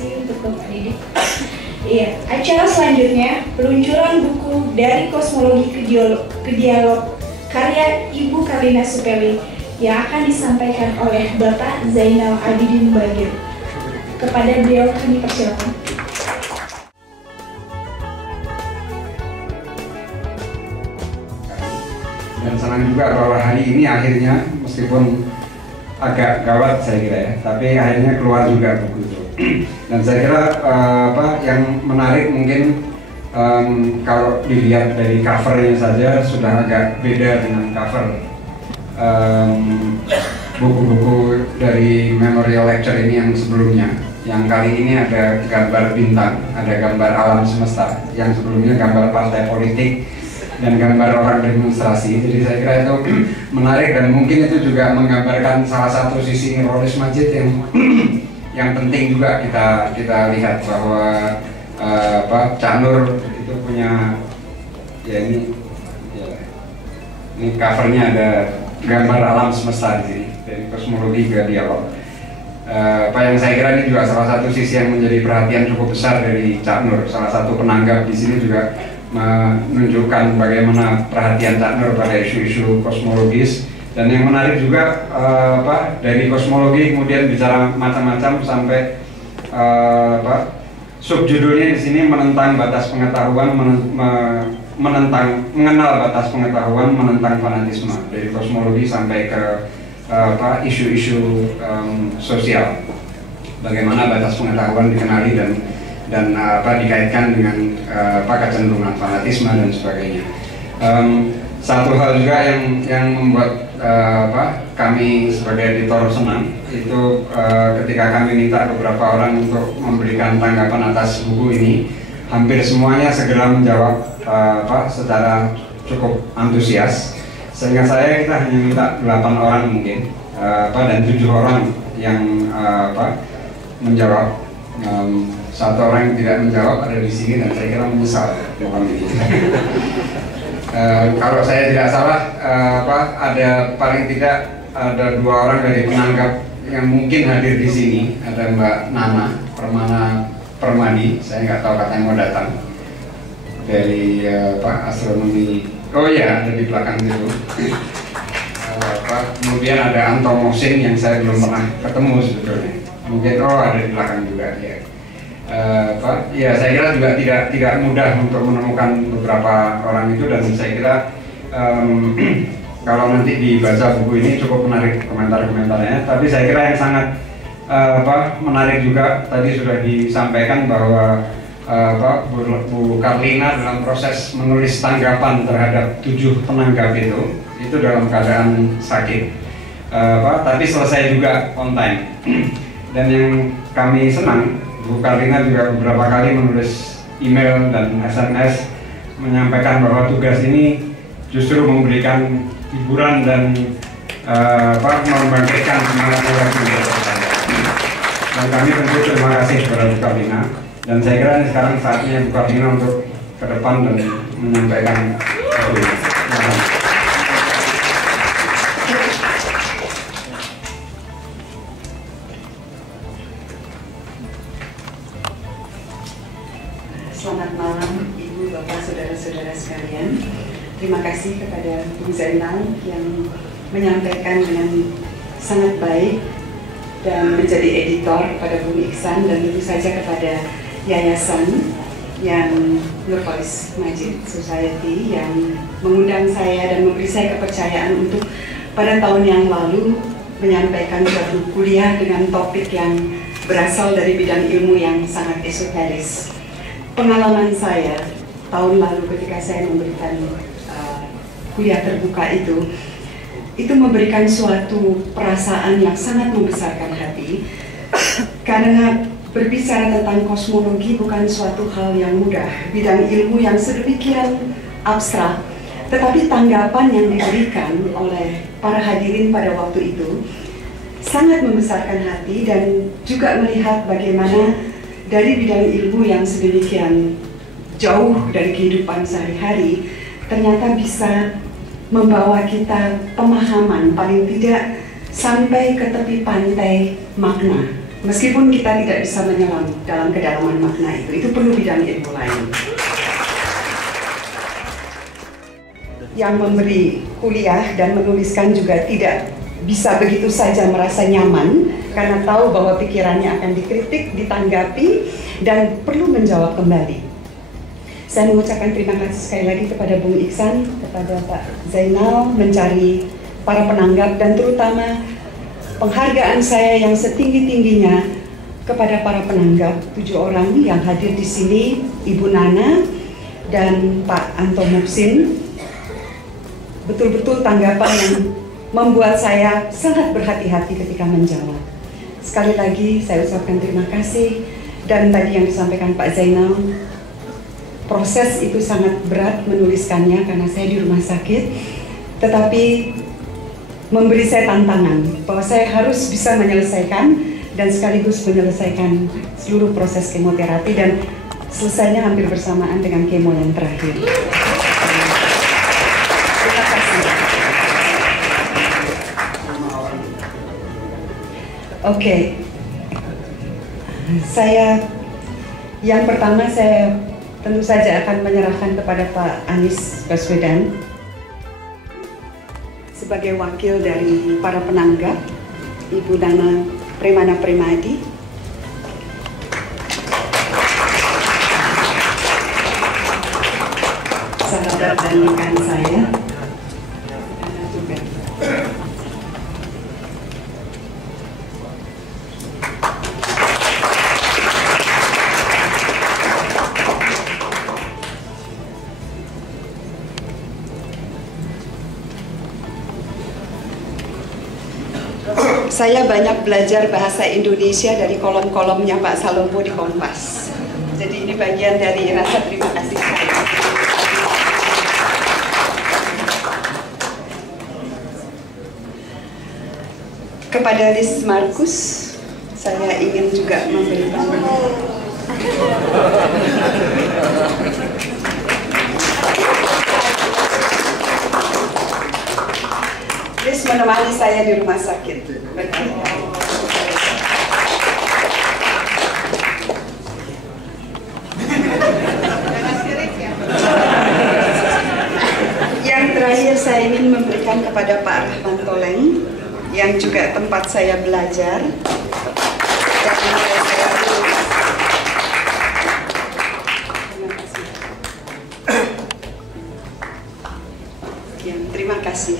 Untuk Bapak Didik. Iya, acara selanjutnya peluncuran buku dari Kosmologi ke Dialog karya Ibu Karlina Supeli yang akan disampaikan oleh Bapak Zainal Abidin Bagir. Kepada beliau kami persilakan. Dan senang juga bahwa hari ini akhirnya, meskipun agak gawat saya kira ya, tapi akhirnya keluar juga buku itu. Dan saya kira yang menarik mungkin kalau dilihat dari covernya saja sudah agak beda dengan cover buku-buku dari Memorial Lecture ini yang sebelumnya. Yang kali ini ada gambar bintang, ada gambar alam semesta, yang sebelumnya gambar partai politik dan gambar orang demonstrasi. Jadi saya kira itu menarik dan mungkin itu juga menggambarkan salah satu sisi Nurholis Majid yang penting juga kita lihat bahwa Cak Nur itu punya ya ini covernya ada gambar alam semesta di sini dari Kosmologi ke Dialog. Yang saya kira ini juga salah satu sisi yang menjadi perhatian cukup besar dari Cak Nur. Salah satu penanggap di sini juga menunjukkan bagaimana perhatian Cak Nur pada isu-isu kosmologis. Dan yang menarik juga dari kosmologi kemudian bicara macam-macam sampai subjudulnya di sini menentang batas pengetahuan, mengenal batas pengetahuan, menentang fanatisme, dari kosmologi sampai ke isu-isu sosial. Bagaimana batas pengetahuan dikenali dan dikaitkan dengan kecenderungan fanatisme dan sebagainya. Satu hal juga yang membuat kami sebagai editor senang itu ketika kami minta beberapa orang untuk memberikan tanggapan atas buku ini, hampir semuanya segera menjawab secara cukup antusias. Sehingga kita hanya minta 8 orang mungkin dan 7 orang yang menjawab. Satu orang yang tidak menjawab ada di sini dan saya kira menyesal mohon ini. Kalau saya tidak salah, ada paling tidak ada 2 orang dari penanggap yang mungkin hadir di sini. Ada Mbak Nana Permana Permadi, saya nggak tahu katanya mau datang dari astronomi. Oh ya, ada di belakang itu. Kemudian ada Anto Mohsin yang saya belum pernah ketemu sebetulnya. Mungkin ada di belakang juga ya. Ya saya kira juga tidak mudah untuk menemukan beberapa orang itu, dan saya kira kalau nanti dibaca buku ini cukup menarik komentar-komentarnya. Tapi saya kira yang sangat menarik juga tadi sudah disampaikan bahwa Bu Karlina dalam proses menulis tanggapan terhadap 7 penanggap itu dalam keadaan sakit, tapi selesai juga on time. Dan yang kami senang, Bu Karlina juga beberapa kali menulis email dan SMS menyampaikan bahwa tugas ini justru memberikan hiburan dan membangkitkan semangat saya. Dan kami tentu terima kasih kepada Bu Karlina. Dan saya kira ini sekarang saatnya Bu Karlina untuk ke depan dan menyampaikan itu. Selamat malam Ibu, Bapak, Saudara-saudara sekalian. Terima kasih kepada Bung Zainal yang menyampaikan dengan sangat baik dan menjadi editor kepada Bung Iksan, dan tentu saja kepada yayasan yang Nurholis Majid Society yang mengundang saya dan memberi saya kepercayaan untuk pada tahun yang lalu menyampaikan suatu kuliah dengan topik yang berasal dari bidang ilmu yang sangat esoteris. Pengalaman saya tahun lalu ketika saya memberikan kuliah terbuka itu memberikan suatu perasaan yang sangat membesarkan hati, karena berbicara tentang kosmologi bukan suatu hal yang mudah, bidang ilmu yang sedemikian abstrak, tetapi tanggapan yang diberikan oleh para hadirin pada waktu itu sangat membesarkan hati, dan juga melihat bagaimana dari bidang ilmu yang sedemikian jauh dari kehidupan sehari-hari ternyata bisa membawa kita pemahaman, paling tidak sampai ke tepi pantai makna. Meskipun kita tidak bisa menyelam dalam kedalaman makna itu perlu bidang ilmu lain. Yang memberi kuliah dan menuliskan juga tidak bisa begitu saja merasa nyaman, karena tahu bahwa pikirannya akan dikritik, ditanggapi, dan perlu menjawab kembali. Saya mengucapkan terima kasih sekali lagi kepada Bung Iksan, kepada Pak Zainal mencari para penanggap, dan terutama penghargaan saya yang setinggi-tingginya kepada para penanggap 7 orang yang hadir di sini, Ibu Nana dan Pak Anto Muksin. Betul-betul tanggapan yang membuat saya sangat berhati-hati ketika menjawab. Sekali lagi saya ucapkan terima kasih, dan tadi yang disampaikan Pak Zainal, proses itu sangat berat menuliskannya karena saya di rumah sakit, tetapi memberi saya tantangan bahwa saya harus bisa menyelesaikan dan sekaligus menyelesaikan seluruh proses kemoterapi, dan selesainya hampir bersamaan dengan kemo yang terakhir. Terima kasih. Oke, yang pertama saya tentu saja akan menyerahkan kepada Pak Anies Baswedan sebagai wakil dari para penanggap, Ibu Nana Premana Premadi, sahabat dan rekan saya. Saya banyak belajar bahasa Indonesia dari kolom-kolomnya Pak Salombo di Kompas. Jadi ini bagian dari rasa terima kasih saya. Kepada Liz Markus, saya ingin juga memberikan Liz menemani saya di rumah sakit. Yang terakhir saya ingin memberikan kepada Pak Rahman Toleng, yang juga tempat saya belajar dan mulai saya lulus. Terima kasih.